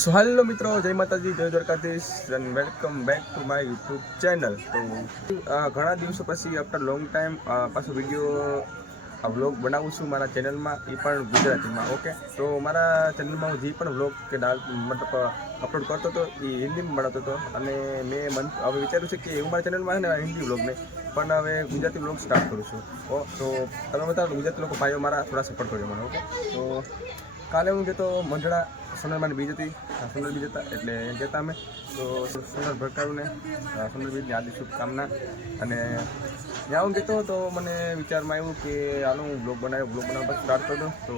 So hello મિત્રો, જય માતાજી, જય Dwarkadhish and welcome back to my YouTube channel. તો ઘણા દિવસો પછી આફ્ટર લોંગ ટાઈમ પાછો વિડીયો વ્લોગ બનાવું છું મારા ચેનલમાં, એ પણ ગુજરાતીમાં. ઓકે, તો મારા ચેનલમાં હું જે પણ વ્લોગ કે મતલબ અપલોડ કરતો હતો એ હિન્દીમાં બનાવતો હતો, અને મેં હવે વિચાર્યું છે કે હું મારા ચેનલમાં છે ને હિન્દી વ્લોગ નહીં પણ હવે ગુજરાતી વ્લોગ સ્ટાર્ટ કરું છું. તો તમે બધા ગુજરાતી લોકો ભાઈઓ મારા થોડા સપોર્ટ કરજો મને. ઓકે, તો કાલે હું જતો મંડળા, સોનલમાની બીજ હતી, સોનલ બીજ હતા એટલે જતા અમે. તો સોનલ ભડકાવીને સોનલ બીજની આદિ શુભકામના. અને ત્યાં હું જતો તો મને વિચારમાં આવ્યું કે હાલો હું બ્લોગ બનાવવા સ્ટાર્ટ કરી દઉં. તો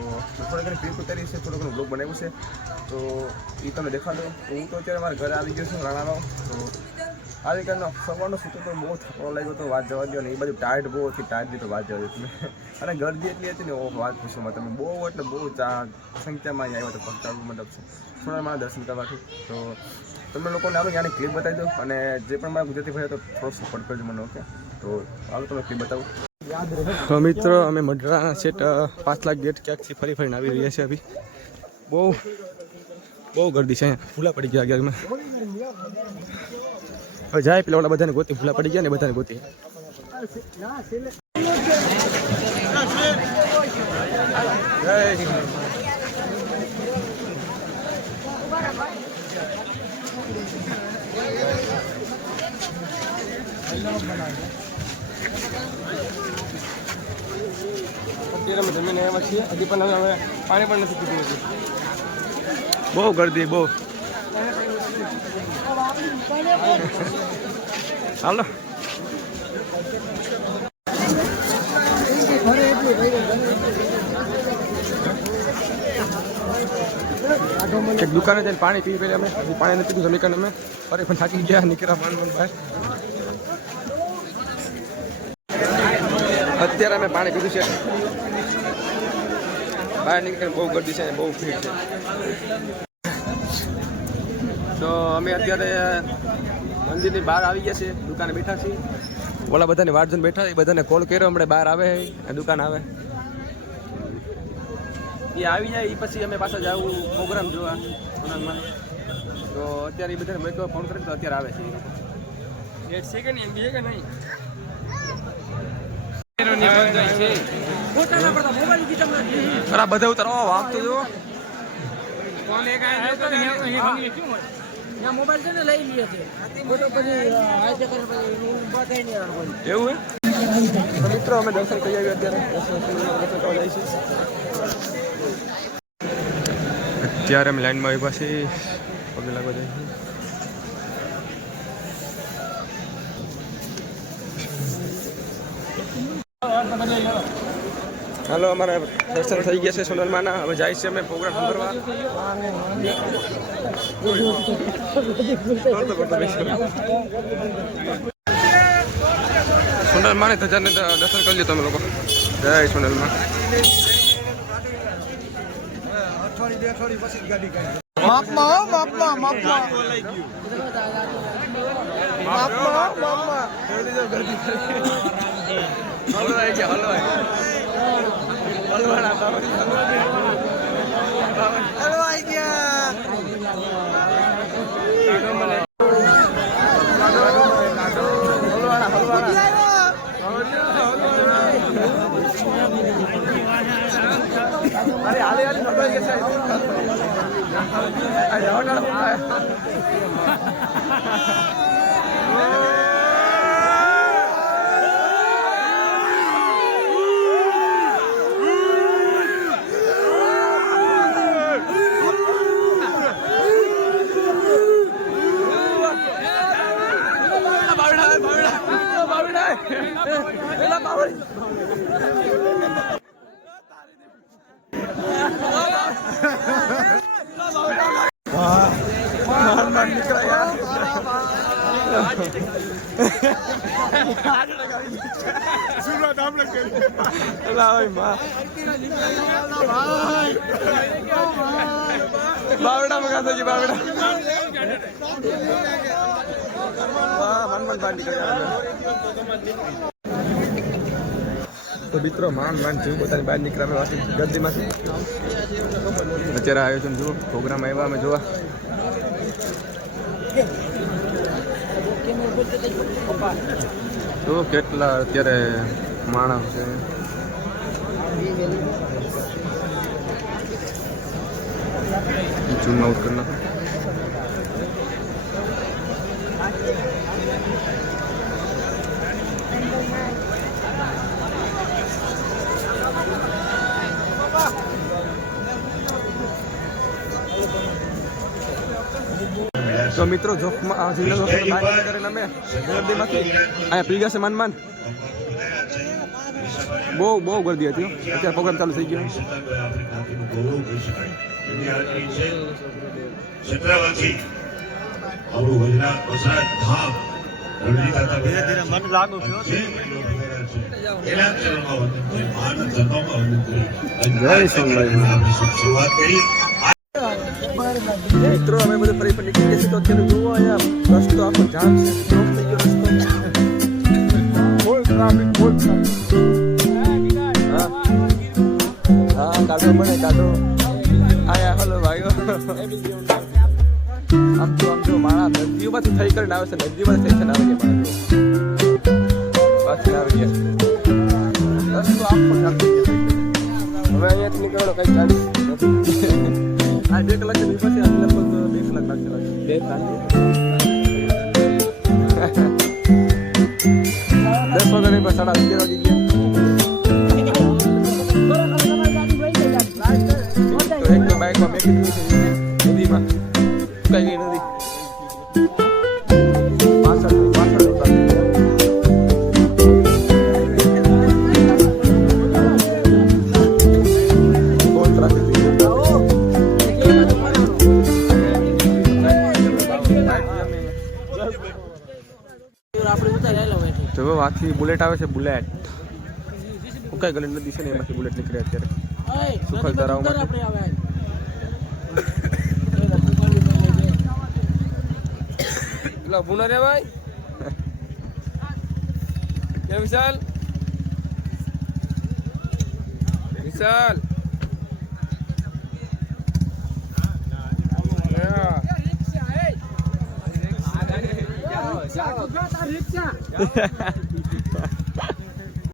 થોડી ઘણી ક્લિપ ઉતારી છે, થોડું ઘણું બ્લોગ બનાવ્યું છે, તો એ તમને દેખાડો. તો હું તો અત્યારે મારા ઘરે આવી ગયો છું રાણાનો. તો આવી કારનો સવારનો સૂતો તો બહુ થકવાનો લાગ્યો હતો, વાત જવા દો. અને એ બાજુ ટાયર્ડ બહુ હતી, ટાયર્ડ તો વાત જવા દો તમે. અને ગરદી એટલી હતી ને વાત પૂછોમાં તમે, બહુ એટલે બહુ સંખ્યામાં આવ્યા હતા ભક્તાળુ મતલબ સોનલમાના દર્શન કરવાથી. તો તમને લોકોને આવું ત્યાંની ક્લિપ બતાવી દો, અને જે પણ મારા ગુજરાતી ભાઈ તો થોડો સપોર્ટ કરજો મને. ઓકે, તો આવું તમને ક્લિપ બતાવું. મિત્રો અમે મઢડા સેટ 5 લાખ ગેટ ક્યાંકથી ફરીને આવી રહ્યા છીએ. અભી બહુ ગરદી છે, ભૂલા પડી ગયા આગળ. હવે જાય પેલા ઓલા બધાને ગોતી, ભૂલા પડી ગયા ને બધાને ગોતી. અત્યારે અમે જમીને આવ્યા છીએ, હજી પણ હવે પાણી પણ નથી પીધું હતું. બહુ ગરદી, બહુ. હાલો એક દુકાને જઈને પાણી પી પેલા અમે પાણી નથી પીધું જમીને અમે અરે પણ થાકી ગયા, નીકળ્યા માંડ બહાર. અત્યારે અમે પાણી પીધું છે, બહાર નીકળીને બહુ ગરદી છે, બહુ ભીડ છે. તો અમે અત્યારે મંદિરની બહાર આવી ગયા છીએ, દુકાને બેઠા છીએ. ઓલા બધાને વાટ જોઈને બેઠા, એ બધાને કોલ કર્યો, હમણાં બહાર આવે દુકાન આવે એ આવી જાય, એ પછી અમે પાછા જાવું પ્રોગ્રામ જોવા સોનલમાં. તો અત્યારે એ બધાને મેં ફોન કર્યો તો અત્યારે આવે છે એ લોકો. છે કે નહીં કે નહીં બધા ઉતારો વાગતો જો મોબાઈલ છે ને લઈ લઈએ છે એવું હે. મિત્રો અમે દર્શન કરી આવ્યા, અત્યારે દર્શન કરવા જાય છે. અત્યારે અમે લાઈનમાં આવી પાછી પગે લાગવા જાય છે. હાલો, અમારા દર્શન થઈ ગયા છે સોનલમાના. હવે જાય છે અમે પ્રોગ્રામ કરવા. સોનલમાને ધજાને દર્શન કરી લો તમે લોકો. જય સોનલમાં. અરે હાલે હાલે નોંધાઈ ગયા બાવડા મગાતો જી બાવડા મન મન બાંધી તો મિત્રો માંડ જીવ પોતાની બહાર નીકળ્યા અમે ગરદીમાંથી અત્યારે આયોજન જુઓ પ્રોગ્રામ આવ્યા અમે જોવા તો કેટલા અત્યારે માણસ છે ઝૂમ આઉટ કરના તો મિત્રો જોખમાં જિલ્લા કરીને અમે ગરદીમાંથી અહીંયા પી ગયા છે માન બહુ ગરદી હતી અત્યારે પ્રોગ્રામ ચાલુ થઈ ગયો મિત્રો અમે બધું ફરી ફરી નીકળી જશે તો અત્યારે જુઓ અહીંયા રસ્તો આખો જામ છે બ્લોક થઈ ગયો રસ્તો ફૂલ ટ્રાફિક હા કાઢો મને કાઢો આયા હલો ભાઈઓ આમ જો માણા નદીઓમાંથી થઈ કરીને આવે છે નદીઓમાંથી થઈ આવે છે પાછી આવી ગયા રસ્તો આખો જામ થઈ ગયો હવે અહીંયાથી નીકળવાનો કઈ ચાન્સ નથી આ 2 કલાક ની પછી આ લગભગ 2 કલાક લાગશે 2 કલાક 10 વાગે નહીં પણ 11:30 વાગી ગયા તો એક તો બાઇકમાં મેકી દીધું છે નદીમાં કઈ ગઈ નદી પાછળ તો આથી બુલેટ આવે છે બુલેટ ઉકાઈ ગલી નદી છે ને એમાંથી બુલેટ નીકળે અત્યારે સુખલ તળાવમાંથી લો ભૂનો રે ભાઈ કે વિશાલ રિક્ષા